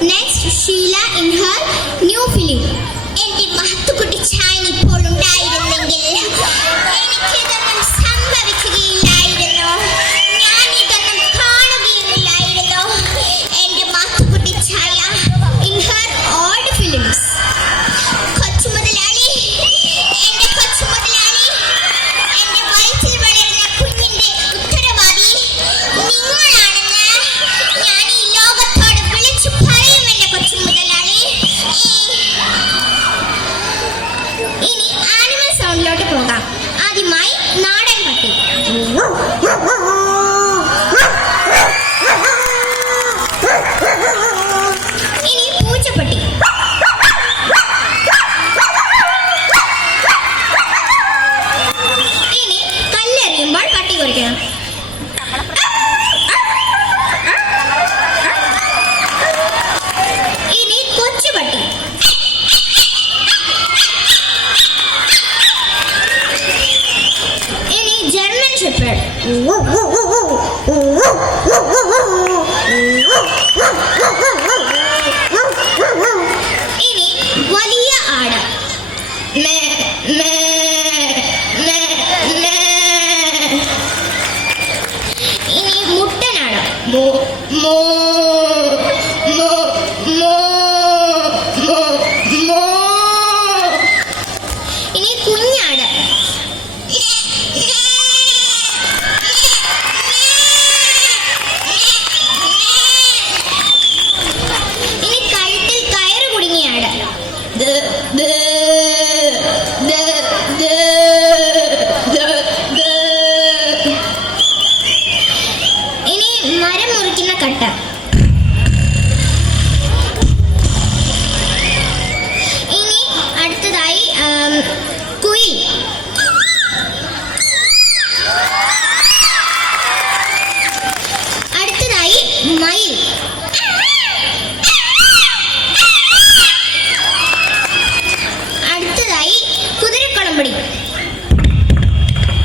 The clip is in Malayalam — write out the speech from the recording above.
Next, Sheila in her new film. എന്റെ മഹത്തുക്കുട്ടി ചായൻ ഇപ്പോൾ ഉണ്ടായിരുന്നെങ്കിൽ എനിക്കിതൊന്നും സംഭവിക്കുകയില്ലായിരുന്നു. ഞാൻ ഇതൊന്നും കാണുകയില്ലായിരുന്നു. എന്റെ മഹത്തുക്കുട്ടി ചായ in her old films. കൊച്ചുമുതലാളി, എന്റെ കൊച്ചുമുതലാളി, എന്റെ വയറ്റിൽ വളരുന്ന കുഞ്ഞിന്റെ ഉത്തരവാദി നിങ്ങളാണെന്ന് ഞാൻ ഈ ലോകത്തോട് വിളിച്ചു പറയും. എന്റെ കൊച്ചുമുതലാളി. ഇനി ആനിമൽ സൗണ്ടിലോട്ട് പോകാം. ആദ്യമായി നാടൻ പട്ടി. ഇനി പൂച്ചപ്പട്ടി. ഇനി കല്ലെറിയുമ്പോൾ പട്ടി കുറിക്കണം. ഇനി കൊച്ചുപട്ടി. ഇനി ജർമ്മൻ ഷെപ്പേർഡ്. ഇനി വലിയ ആട്. May may may may. ഇനി മുട്ടനാട്. മോ മോ മോ മോ മോ മോ. ഇനി കുഞ്ഞാട്. ഇനി കഴുത്തിൽ കയറ് കുടുങ്ങിയാട്. ഇനി മരം മുറിക്കുന്ന കട്ട.